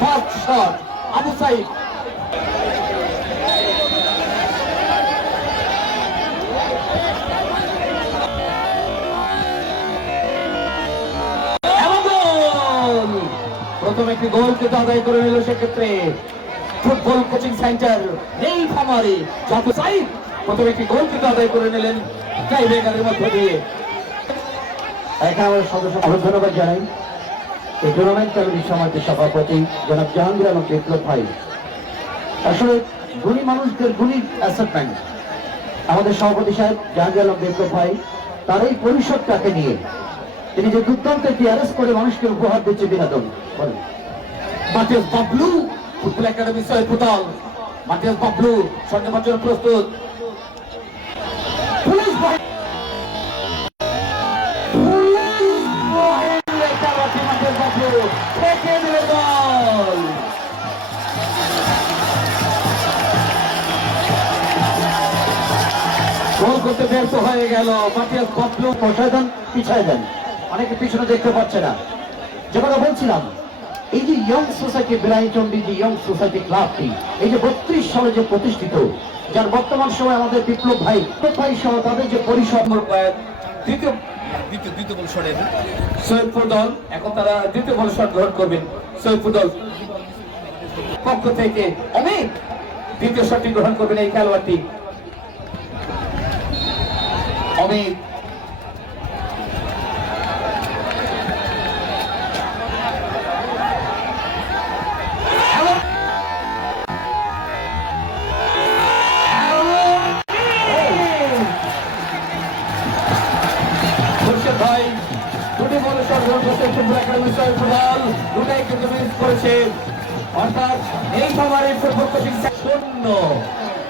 First shot, Abu Saeed. প্রথম একটি গোল কিন্তু আদায় করে নিল সেক্ষেত্রে ফুটবল কোচিং সেন্টার নেই ফামারি জাফর সাইদ প্রথম একটি গোল কিন্তু আদায় করে নিলেন টাইব্রেকারের মধ্য দিয়ে। এখানে আমার সদস্য ধন্যবাদ জানাই। এই টুর্নামেন্ট কমিটির সমাজের সভাপতি জনাব জাহাঙ্গীর আলম বিপ্লব ভাই। আসলে গুণী মানুষদের গুণী অ্যাসেটমেন্ট আমাদের সভাপতি সাহেব জাহাঙ্গীর আলম বিপ্লব ভাই, তার এই পরিষদটাকে নিয়ে তিনি যে দুর্দান্ত একটি অ্যারেস্ট করে মানুষকে উপহার দিচ্ছে বিনোদন, বলেন। Matias Bablu, football academy Syed football Matias Bablu, স্বর্ণের প্রস্তুত। গোল করতে ব্যর্থ হয়ে গেল মাটিয়াস বাবলু বসায় দেন পিছায় দেন। অনেকে পিছনে দেখতে পাচ্ছে না। বলছিলাম এই যে ইয়ং সোসাইটি যে ইয়ং সোসাইটি ক্লাবটি এই যে বত্রিশ সালে যে প্রতিষ্ঠিত যার বর্তমান সময় আমাদের বিপ্লব ভাই ভাই সহ তাদের যে পরিষদ আহ, দ্বিতীয় দ্বিতীয় বল শটের সৈয়দপুর দল এখন তারা দ্বিতীয় বল শট গ্রহণ করবেন। সৈয়দপুর দল পক্ষ থেকে অনেক দ্বিতীয় শটটি গ্রহণ করবেন এই খেলোয়াড়টি। অমিত ভাই দুটি বলে শট গ্রহণ করছে ফুটবল একাডেমি সৈয়দপুর দল দুটাই কিন্তু মিস করেছে। অর্থাৎ এই খাবারে ফুটবল কোচিং শূন্য।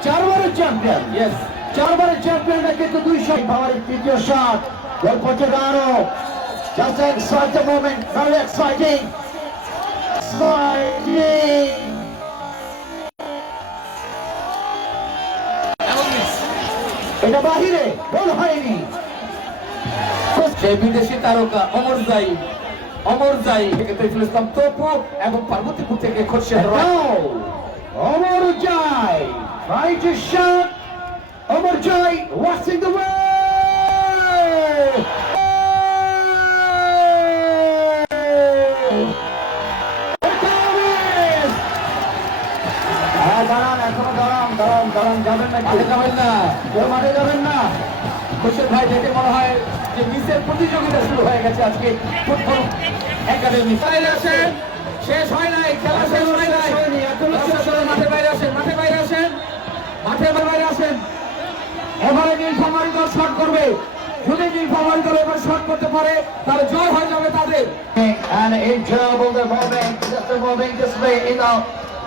চারবারের চ্যাম্পিয়ন ইয়েস চারবারের চ্যাম্পিয়নরা কিন্তু দুইশো পাওয়ারের তৃতীয় শট। গোল পৌঁছে দাঁড়ানো Just an exciting moment, very exciting. Exciting. এবং মিস এটা বাহিরে গোল হয়নি। সেই বিদেশি তারকা অমর জাই অমর জাই থেকে তৈফুল ইসলাম তপু এবং পার্বতীপুর থেকে Khorshed And Roy. Now, Omar Omar Jai watching the way. হ্যাঁ, দাঁড়ান এখনও দাঁড়ান দাঁড়ান দাঁড়ান যাবেন না মাঠে যাবেন না। কেউ মাঠে যাবেন না। খোরশেদ ভাই দেখে মনে হয় যে মিসের প্রতিযোগিতা শুরু হয়ে গেছে আজকে ফুটবল একাডেমি। আসেন শেষ হয় নাই খেলা শেষ হয় নাই দর্শক সবাই মাঠে বাইরে আসেন মাঠে বাইরে আসেন মাঠে বাইরে আসেন এবারে নীলফামারী দল শট করবে। যদি নীলফামারী দল এবার শট করতে পারে তাহলে জয় হয়ে যাবে তাদের। And the moving, just the moving this way in the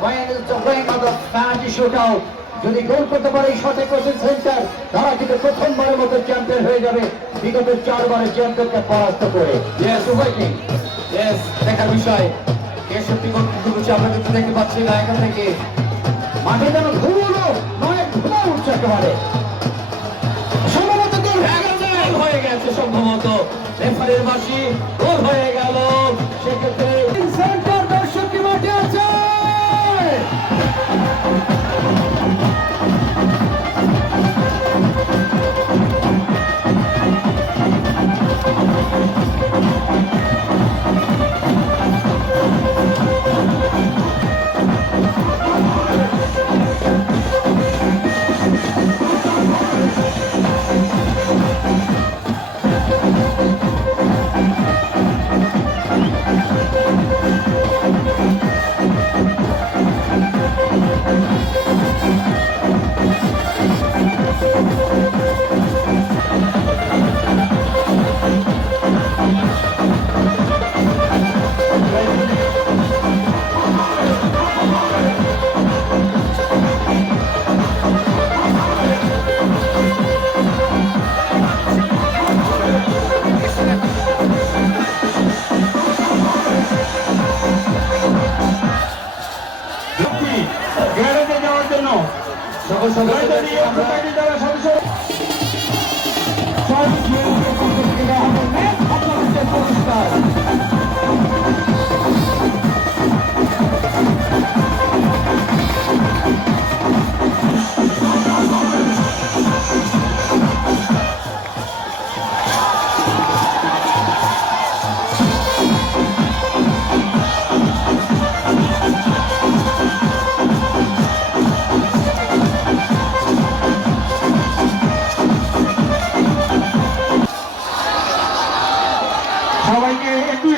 when is the wing of the shootout. যদি গোল করতে পারে শটে কোচিং সেন্টার তারা কিন্তু প্রথমবারের মতো চ্যাম্পিয়ন হয়ে যাবে। বিগত চারবারের চ্যাম্পিয়নকে পরাস্ত করে। Yes. উভয়কেই Yes, দেখার বিষয়। কে সত্যি গোল কিন্তু করছে আমরা কিন্তু দেখতে পাচ্ছি না এখান থেকে। মাঠে যেন ধুলো নয় ধুলো উঠছে একেবারে। সম্ভবত রেফারির বাসি ও হয়ে গেল। সেক্ষেত্রে সকল সদস্যদের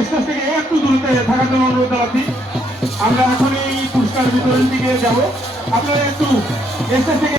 স্টেজ থেকে একটু দূরতে থাকার জন্য অনুরোধ জানাচ্ছি। আমরা এখন এই পুরস্কার বিতরণ দিকে যাব। আপনারা একটু স্টেজ থেকে